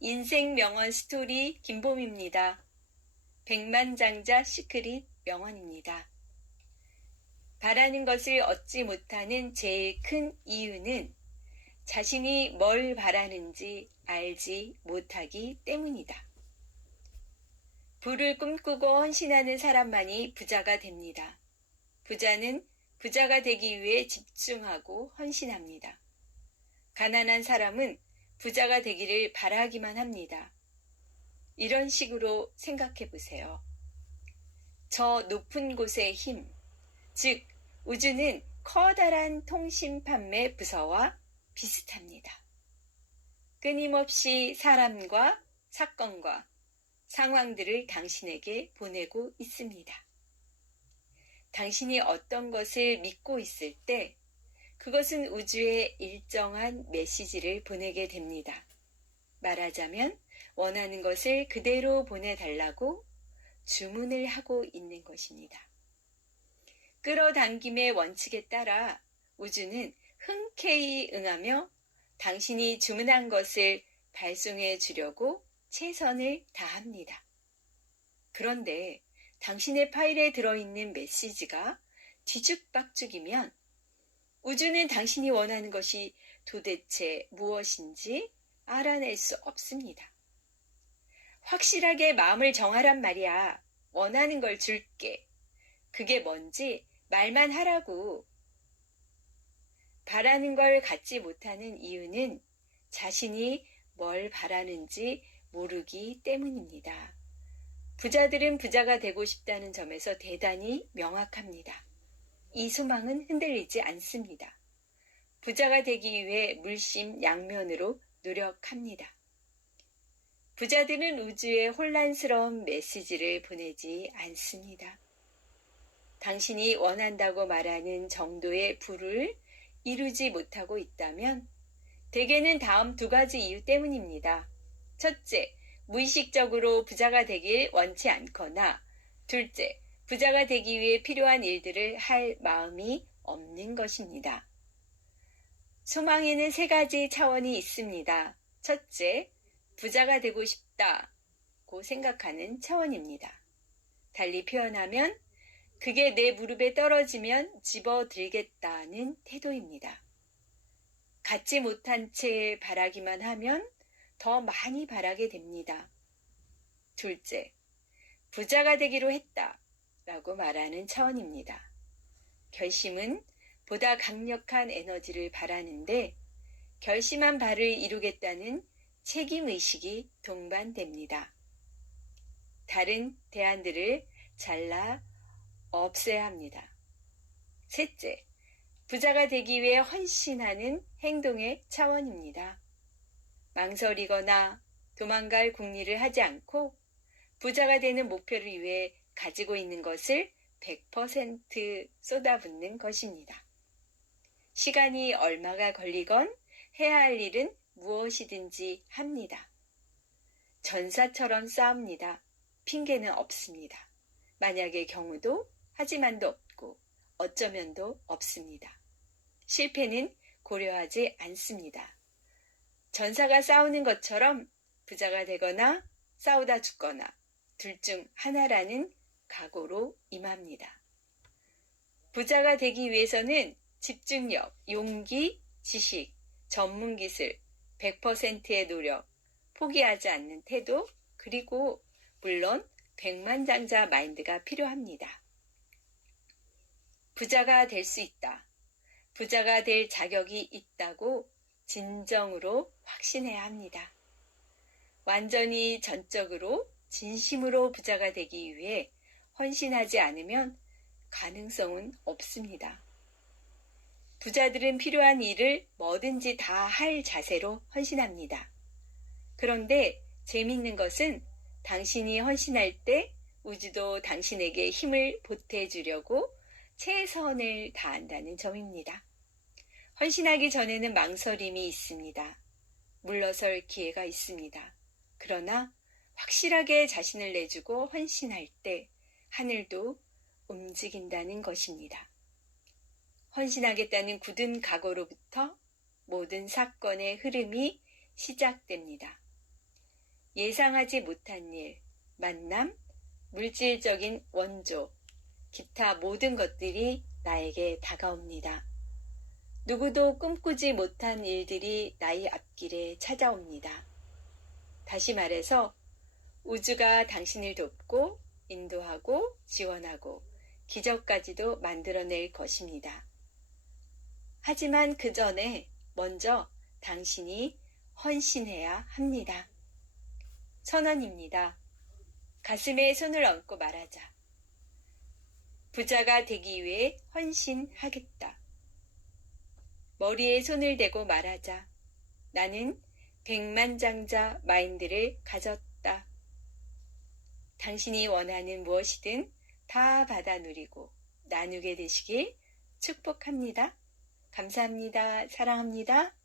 인생 명언 스토리 김봄입니다. 백만장자 시크릿 명언입니다. 바라는 것을 얻지 못하는 제일 큰 이유는 자신이 뭘 바라는지 알지 못하기 때문이다. 부를 꿈꾸고 헌신하는 사람만이 부자가 됩니다. 부자는 부자가 되기 위해 집중하고 헌신합니다. 가난한 사람은 부자가 되기를 바라기만 합니다. 이런 식으로 생각해 보세요. 저 높은 곳의 힘, 즉 우주는 커다란 통신 판매 부서와 비슷합니다. 끊임없이 사람과 사건과 상황들을 당신에게 보내고 있습니다. 당신이 어떤 것을 믿고 있을 때 그것은 우주에 일정한 메시지를 보내게 됩니다. 말하자면 원하는 것을 그대로 보내달라고 주문을 하고 있는 것입니다. 끌어당김의 원칙에 따라 우주는 흔쾌히 응하며 당신이 주문한 것을 발송해 주려고 최선을 다합니다. 그런데 당신의 파일에 들어있는 메시지가 뒤죽박죽이면 우주는 당신이 원하는 것이 도대체 무엇인지 알아낼 수 없습니다. 확실하게 마음을 정하란 말이야. 원하는 걸 줄게. 그게 뭔지 말만 하라고. 바라는 걸 갖지 못하는 이유는 자신이 뭘 바라는지 모르기 때문입니다. 부자들은 부자가 되고 싶다는 점에서 대단히 명확합니다. 이 소망은 흔들리지 않습니다. 부자가 되기 위해 물심양면으로 노력합니다. 부자들은 우주에 혼란스러운 메시지를 보내지 않습니다. 당신이 원한다고 말하는 정도의 부를 이루지 못하고 있다면 대개는 다음 두 가지 이유 때문입니다. 첫째, 무의식적으로 부자가 되길 원치 않거나 둘째, 부자가 되기 위해 필요한 일들을 할 마음이 없는 것입니다. 소망에는 세 가지 차원이 있습니다. 첫째, 부자가 되고 싶다고 생각하는 차원입니다. 달리 표현하면 그게 내 무릎에 떨어지면 집어들겠다는 태도입니다. 갖지 못한 채 바라기만 하면 더 많이 바라게 됩니다. 둘째, 부자가 되기로 했다 라고 말하는 차원입니다. 결심은 보다 강력한 에너지를 바라는데 결심한 바를 이루겠다는 책임의식이 동반됩니다. 다른 대안들을 잘라 없애야 합니다. 셋째, 부자가 되기 위해 헌신하는 행동의 차원입니다. 망설이거나 도망갈 궁리를 하지 않고 부자가 되는 목표를 위해 가지고 있는 것을 100% 쏟아붓는 것입니다. 시간이 얼마가 걸리건 해야 할 일은 무엇이든지 합니다. 전사처럼 싸웁니다. 핑계는 없습니다. 만약의 경우도 하지만도 없고 어쩌면도 없습니다. 실패는 고려하지 않습니다. 전사가 싸우는 것처럼 부자가 되거나 싸우다 죽거나 둘 중 하나라는 각오로 임합니다. 부자가 되기 위해서는 집중력, 용기, 지식, 전문기술, 100%의 노력, 포기하지 않는 태도, 그리고 물론 백만장자 마인드가 필요합니다. 부자가 될 수 있다. 부자가 될 자격이 있다고 진정으로 확신해야 합니다. 완전히 전적으로 진심으로 부자가 되기 위해 헌신하지 않으면 가능성은 없습니다. 부자들은 필요한 일을 뭐든지 다 할 자세로 헌신합니다. 그런데 재밌는 것은 당신이 헌신할 때 우주도 당신에게 힘을 보태주려고 최선을 다한다는 점입니다. 헌신하기 전에는 망설임이 있습니다. 물러설 기회가 있습니다. 그러나 확실하게 자신을 내주고 헌신할 때 하늘도 움직인다는 것입니다. 헌신하겠다는 굳은 각오로부터 모든 사건의 흐름이 시작됩니다. 예상하지 못한 일, 만남, 물질적인 원조, 기타 모든 것들이 나에게 다가옵니다. 누구도 꿈꾸지 못한 일들이 나의 앞길에 찾아옵니다. 다시 말해서 우주가 당신을 돕고 인도하고 지원하고 기적까지도 만들어낼 것입니다. 하지만 그 전에 먼저 당신이 헌신해야 합니다. 선언입니다. 가슴에 손을 얹고 말하자. 부자가 되기 위해 헌신하겠다. 머리에 손을 대고 말하자. 나는 백만장자 마인드를 가졌다. 당신이 원하는 무엇이든 다 받아 누리고 나누게 되시길 축복합니다. 감사합니다. 사랑합니다.